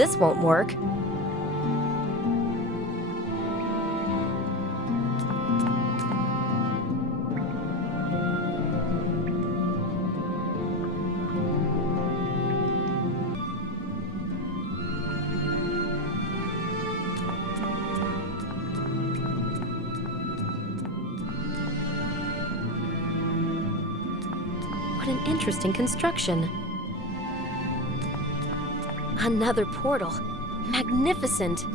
this won't work. What an interesting construction. Another portal. Magnificent.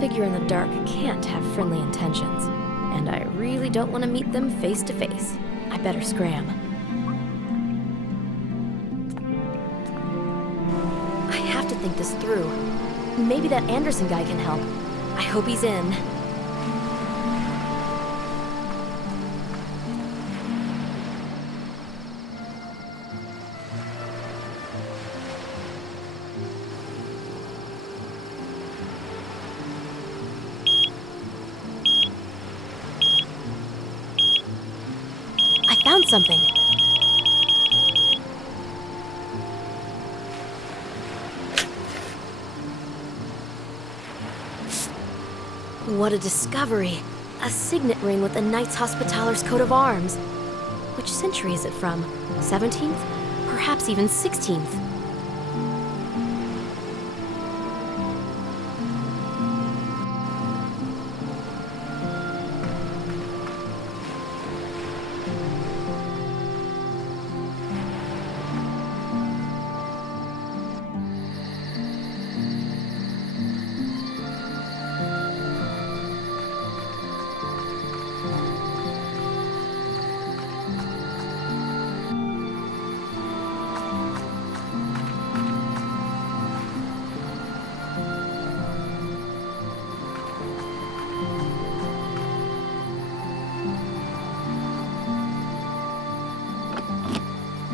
Figure in the dark can't have friendly intentions, and I really don't want to meet them face to face. I better scram. I have to think this through. Maybe that Anderson guy can help. I hope he's in. Found something. What a discovery. A signet ring with the Knights Hospitaler's coat of arms. Which century is it from? 17th? Perhaps even 16th.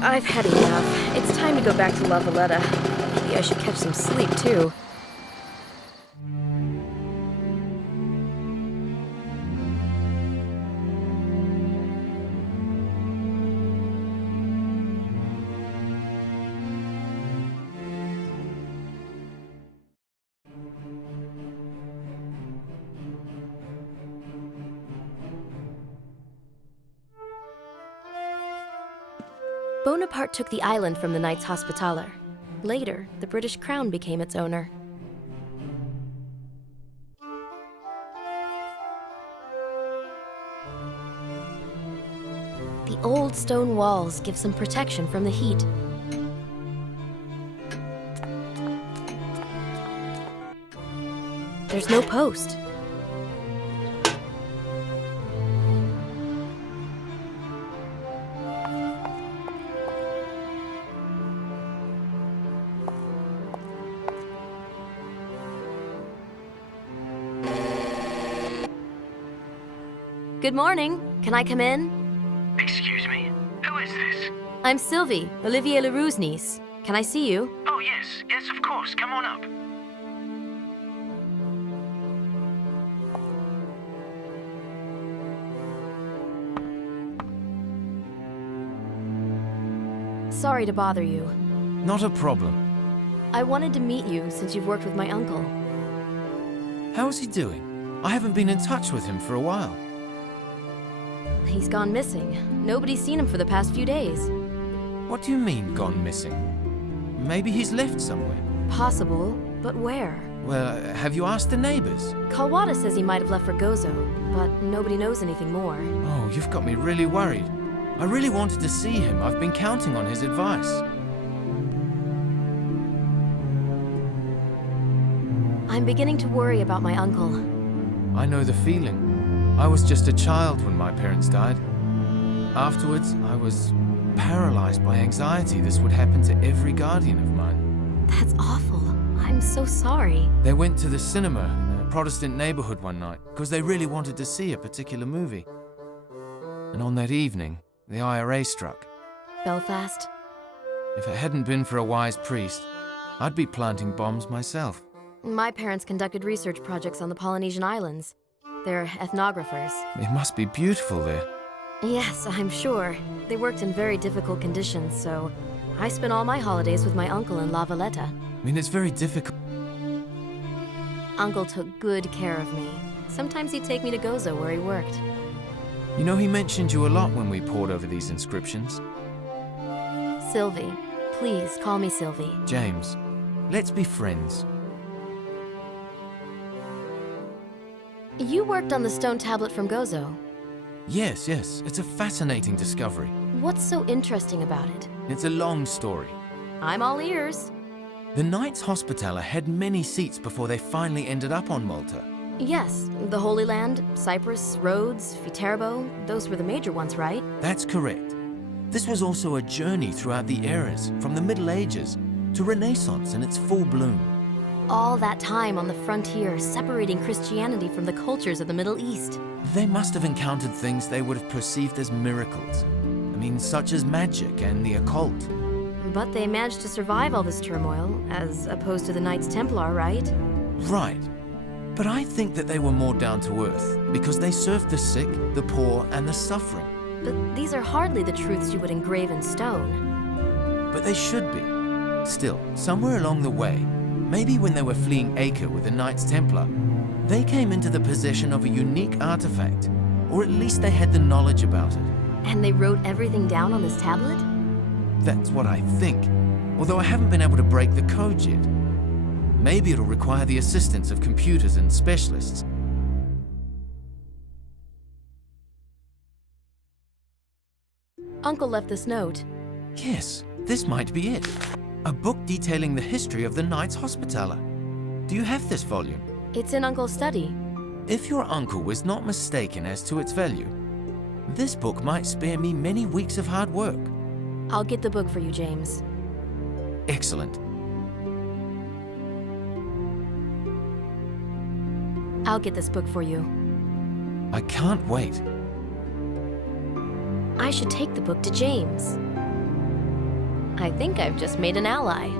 I've had enough. It's time to go back to La Valletta. Maybe I should catch some sleep, too. Bonaparte took the island from the Knights Hospitaller. Later, the British Crown became its owner. The old stone walls give some protection from the heat. There's no post. Good morning. Can I come in? Excuse me? Who is this? I'm Sylvie, Olivier Leroux's niece. Can I see you? Oh, yes. Yes, of course. Come on up. Sorry to bother you. Not a problem. I wanted to meet you since you've worked with my uncle. How's he doing? I haven't been in touch with him for a while. He's gone missing. Nobody's seen him for the past few days. What do you mean, gone missing? Maybe he's left somewhere. Possible, but where? Well, have you asked the neighbors? Kawada says he might have left for Gozo, but nobody knows anything more. Oh, you've got me really worried. I really wanted to see him. I've been counting on his advice. I'm beginning to worry about my uncle. I know the feeling. I was just a child when my parents died. Afterwards, I was paralyzed by anxiety. This would happen to every guardian of mine. That's awful. I'm so sorry. They went to the cinema in a Protestant neighborhood one night because they really wanted to see a particular movie. And on that evening, the IRA struck. Belfast? If it hadn't been for a wise priest, I'd be planting bombs myself. My parents conducted research projects on the Polynesian islands. They're ethnographers. It must be beautiful there. Yes, I'm sure. They worked in very difficult conditions, so I spent all my holidays with my uncle in La Valletta. I mean, it's very difficult. Uncle took good care of me. Sometimes he'd take me to Gozo where he worked. You know, he mentioned you a lot when we pored over these inscriptions. Sylvie. Please, call me Sylvie. James, let's be friends. You worked on the stone tablet from Gozo. Yes, it's a fascinating discovery. What's so interesting about it? It's a long story. I'm all ears. The Knights Hospitaller had many seats before they finally ended up on Malta. Yes, the Holy Land, Cyprus, Rhodes, Viterbo, those were the major ones, right? That's correct. This was also a journey throughout the eras, from the Middle Ages to Renaissance in its full bloom. All that time on the frontier, separating Christianity from the cultures of the Middle East. They must have encountered things they would have perceived as miracles. I mean, such as magic and the occult. But they managed to survive all this turmoil, as opposed to the Knights Templar, right? Right. But I think that they were more down to earth, because they served the sick, the poor, and the suffering. But these are hardly the truths you would engrave in stone. But they should be. Still, somewhere along the way, maybe when they were fleeing Acre with the Knights Templar, they came into the possession of a unique artifact, or at least they had the knowledge about it. And they wrote everything down on this tablet? That's what I think, although I haven't been able to break the code yet. Maybe it'll require the assistance of computers and specialists. Uncle left this note. Yes, this might be it. A book detailing the history of the Knights Hospitaller. Do you have this volume? It's in Uncle's study. If your uncle was not mistaken as to its value, this book might spare me many weeks of hard work. I'll get the book for you, James. Excellent. I'll get this book for you. I can't wait. I should take the book to James. I think I've just made an ally.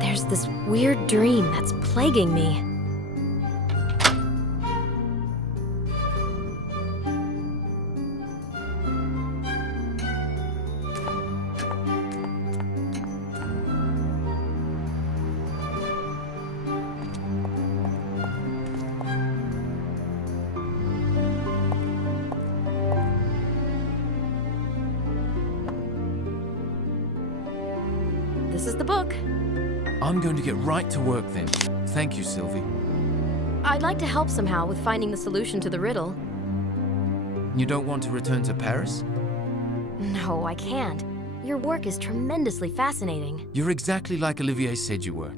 There's this weird dream that's plaguing me. This is the book. I'm going to get right to work then. Thank you, Sylvie. I'd like to help somehow with finding the solution to the riddle. You don't want to return to Paris? No, I can't. Your work is tremendously fascinating. You're exactly like Olivier said you were.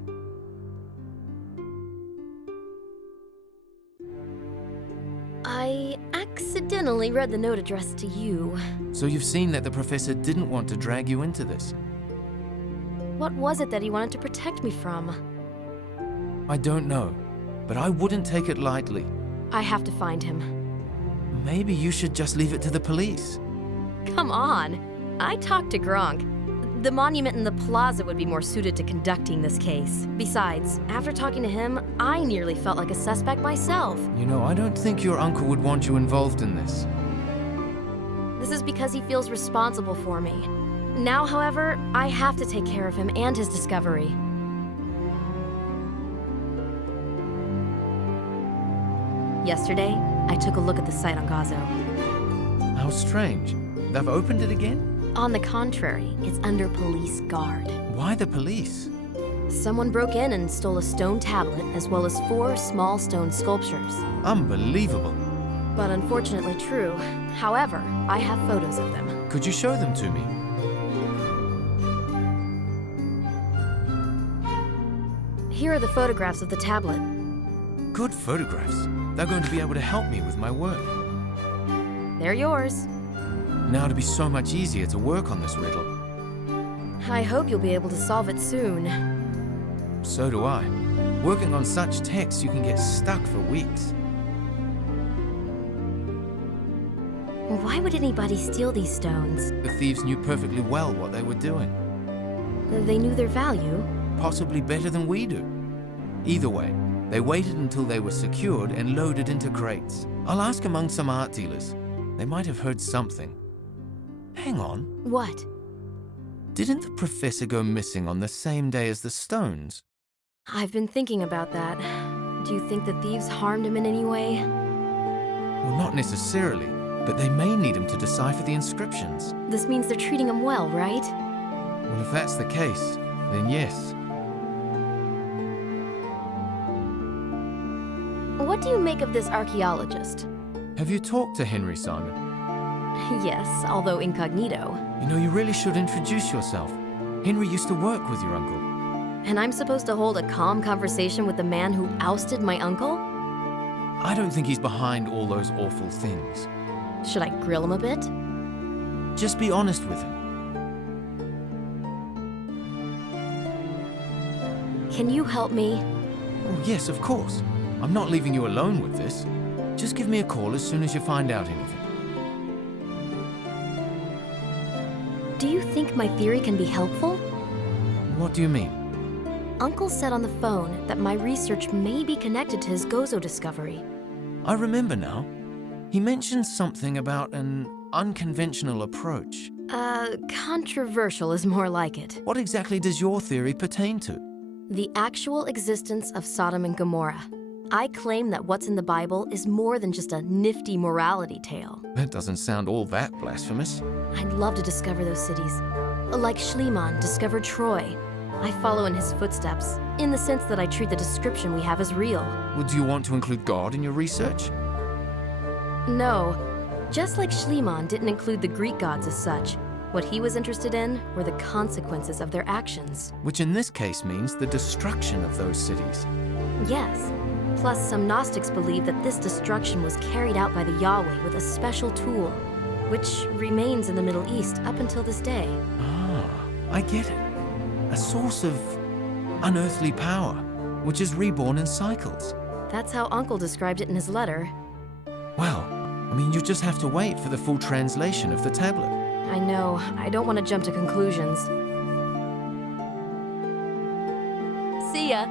I accidentally read the note addressed to you. So you've seen that the professor didn't want to drag you into this. What was it that he wanted to protect me from? I don't know, but I wouldn't take it lightly. I have to find him. Maybe you should just leave it to the police. Come on. I talked to Gronk. The monument in the plaza would be more suited to conducting this case. Besides, after talking to him, I nearly felt like a suspect myself. You know, I don't think your uncle would want you involved in this. This is because he feels responsible for me. Now, however, I have to take care of him and his discovery. Yesterday, I took a look at the site on Gozo. How strange. They've opened it again? On the contrary, it's under police guard. Why the police? Someone broke in and stole a stone tablet as well as 4 small stone sculptures. Unbelievable. But unfortunately true. However, I have photos of them. Could you show them to me? Here are the photographs of the tablet. Good photographs. They're going to be able to help me with my work. They're yours. Now it'll be so much easier to work on this riddle. I hope you'll be able to solve it soon. So do I. Working on such texts, you can get stuck for weeks. Why would anybody steal these stones? The thieves knew perfectly well what they were doing. They knew their value. Possibly better than we do. Either way, they waited until they were secured and loaded into crates. I'll ask among some art dealers. They might have heard something. Hang on. What? Didn't the professor go missing on the same day as the stones? I've been thinking about that. Do you think the thieves harmed him in any way? Well, not necessarily, but they may need him to decipher the inscriptions. This means they're treating him well, right? Well, if that's the case, then yes. What do you make of this archaeologist? Have you talked to Henry, Simon? Yes, although incognito. You know, you really should introduce yourself. Henry used to work with your uncle. And I'm supposed to hold a calm conversation with the man who ousted my uncle? I don't think he's behind all those awful things. Should I grill him a bit? Just be honest with him. Can you help me? Oh, yes, of course. I'm not leaving you alone with this. Just give me a call as soon as you find out anything. Do you think my theory can be helpful? What do you mean? Uncle said on the phone that my research may be connected to his Gozo discovery. I remember now. He mentioned something about an unconventional approach. Controversial is more like it. What exactly does your theory pertain to? The actual existence of Sodom and Gomorrah. I claim that what's in the Bible is more than just a nifty morality tale. That doesn't sound all that blasphemous. I'd love to discover those cities. Like Schliemann discovered Troy. I follow in his footsteps, in the sense that I treat the description we have as real. Well, do you want to include God in your research? No. Just like Schliemann didn't include the Greek gods as such, what he was interested in were the consequences of their actions. Which in this case means the destruction of those cities. Yes. Plus, some Gnostics believe that this destruction was carried out by the Yahweh with a special tool, which remains in the Middle East up until this day. Ah, I get it. A source of unearthly power, which is reborn in cycles. That's how Uncle described it in his letter. Well, I mean, you just have to wait for the full translation of the tablet. I know. I don't want to jump to conclusions. See ya.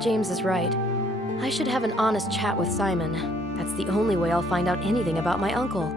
James is right. I should have an honest chat with Simon. That's the only way I'll find out anything about my uncle.